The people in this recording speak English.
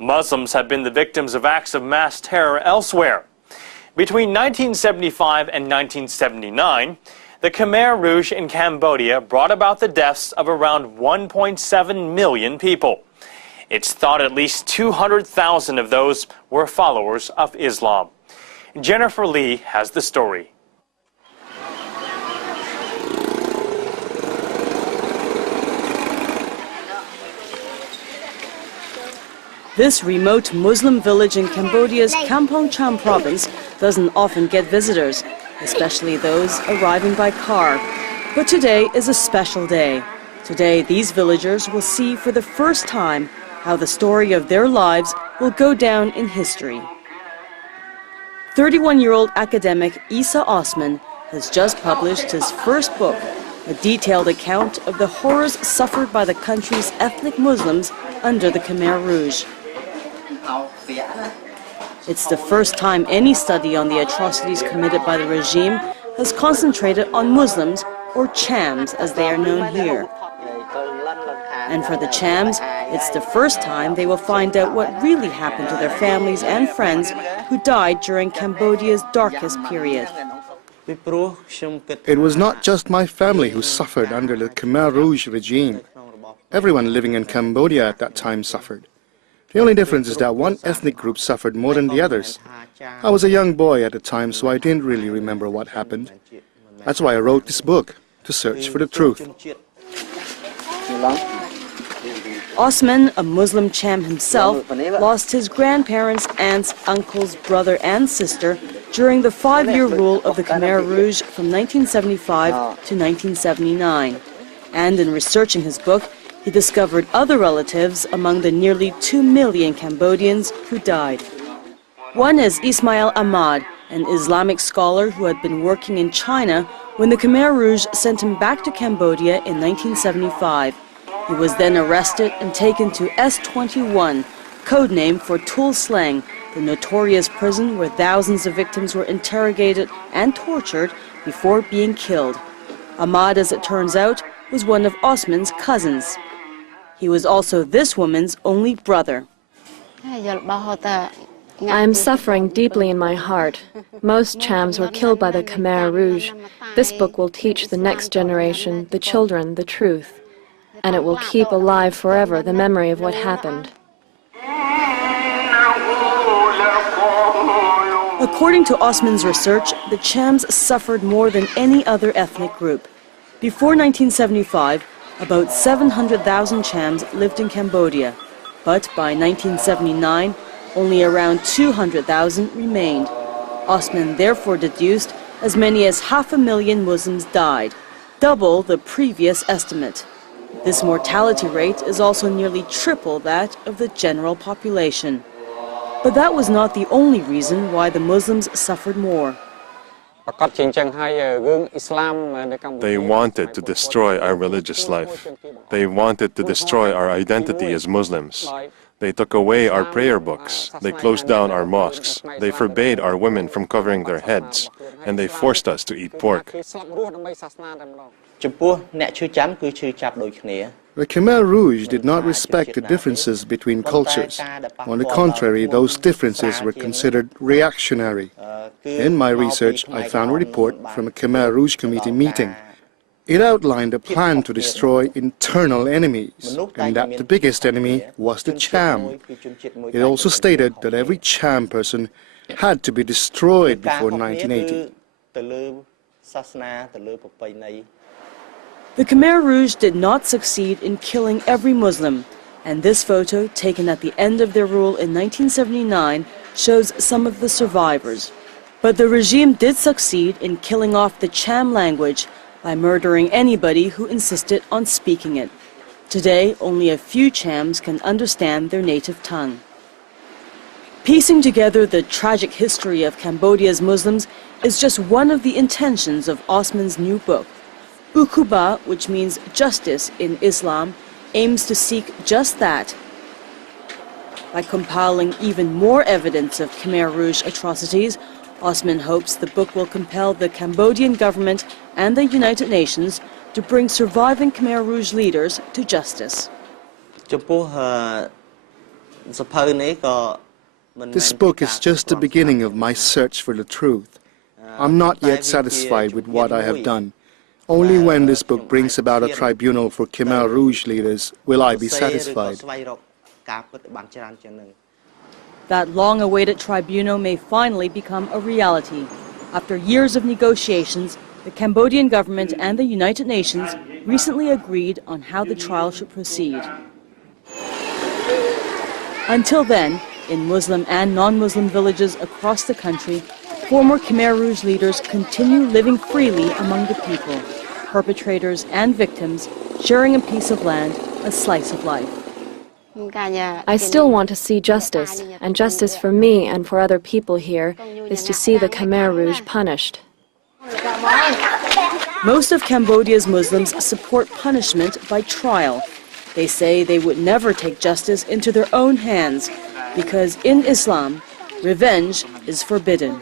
Muslims have been the victims of acts of mass terror elsewhere. Between 1975 and 1979, the Khmer Rouge in Cambodia brought about the deaths of around 1.7 million people. It's thought at least 200,000 of those were followers of Islam. Jennifer Lee has the story. This remote Muslim village in Cambodia's Cham province doesn't often get visitors, especially those arriving by car. But today is a special day. Today, these villagers will see for the first time how the story of their lives will go down in history. 31-year-old academic Ysa Osman has just published his first book, a detailed account of the horrors suffered by the country's ethnic Muslims under the Khmer Rouge. It's the first time any study on the atrocities committed by the regime has concentrated on Muslims, or Chams as they are known here. And for the Chams, it's the first time they will find out what really happened to their families and friends who died during Cambodia's darkest period. It was not just my family who suffered under the Khmer Rouge regime. Everyone living in Cambodia at that time suffered. The only difference is that one ethnic group suffered more than the others. I was a young boy at the time, so I didn't really remember what happened. That's why I wrote this book, to search for the truth. Osman, a Muslim Cham himself, lost his grandparents, aunts, uncles, brother and sister during the 5-year rule of the Khmer Rouge from 1975 to 1979. And in researching his book, he discovered other relatives among the nearly 2 million Cambodians who died. One is Ismail Ahmad, an Islamic scholar who had been working in China when the Khmer Rouge sent him back to Cambodia in 1975. He was then arrested and taken to S21, codename for Tul Sleng, the notorious prison where thousands of victims were interrogated and tortured before being killed. Ahmad, as it turns out, was one of Osman's cousins. He was also this woman's only brother. I am suffering deeply in my heart. Most Chams were killed by the Khmer Rouge. This book will teach the next generation, the children, the truth. And it will keep alive forever the memory of what happened. According to Osman's research, the Chams suffered more than any other ethnic group. Before 1975, about 700,000 Chams lived in Cambodia, but by 1979, only around 200,000 remained. Osman therefore deduced as many as 500,000 Muslims died, double the previous estimate. This mortality rate is also nearly triple that of the general population. But that was not the only reason why the Muslims suffered more. They wanted to destroy our religious life. They wanted to destroy our identity as Muslims. They took away our prayer books. They closed down our mosques. They forbade our women from covering their heads. And they forced us to eat pork. The Khmer Rouge did not respect the differences between cultures. On the contrary, those differences were considered reactionary. In my research, I found a report from a Khmer Rouge committee meeting. It outlined a plan to destroy internal enemies, and that the biggest enemy was the Cham. It also stated that every Cham person had to be destroyed before 1980. The Khmer Rouge did not succeed in killing every Muslim, and this photo, taken at the end of their rule in 1979, shows some of the survivors. But the regime did succeed in killing off the Cham language by murdering anybody who insisted on speaking it. Today, only a few Chams can understand their native tongue. Piecing together the tragic history of Cambodia's Muslims is just one of the intentions of Osman's new book. Ukuba, which means justice in Islam, aims to seek just that. By compiling even more evidence of Khmer Rouge atrocities, Osman hopes the book will compel the Cambodian government and the United Nations to bring surviving Khmer Rouge leaders to justice. This book is just the beginning of my search for the truth. I'm not yet satisfied with what I have done. Only when this book brings about a tribunal for Khmer Rouge leaders will I be satisfied. That long-awaited tribunal may finally become a reality. After years of negotiations, the Cambodian government and the United Nations recently agreed on how the trial should proceed. Until then, in Muslim and non-Muslim villages across the country, former Khmer Rouge leaders continue living freely among the people, perpetrators and victims sharing a piece of land, a slice of life. I still want to see justice, and justice for me and for other people here is to see the Khmer Rouge punished. Most of Cambodia's Muslims support punishment by trial. They say they would never take justice into their own hands because in Islam, revenge is forbidden.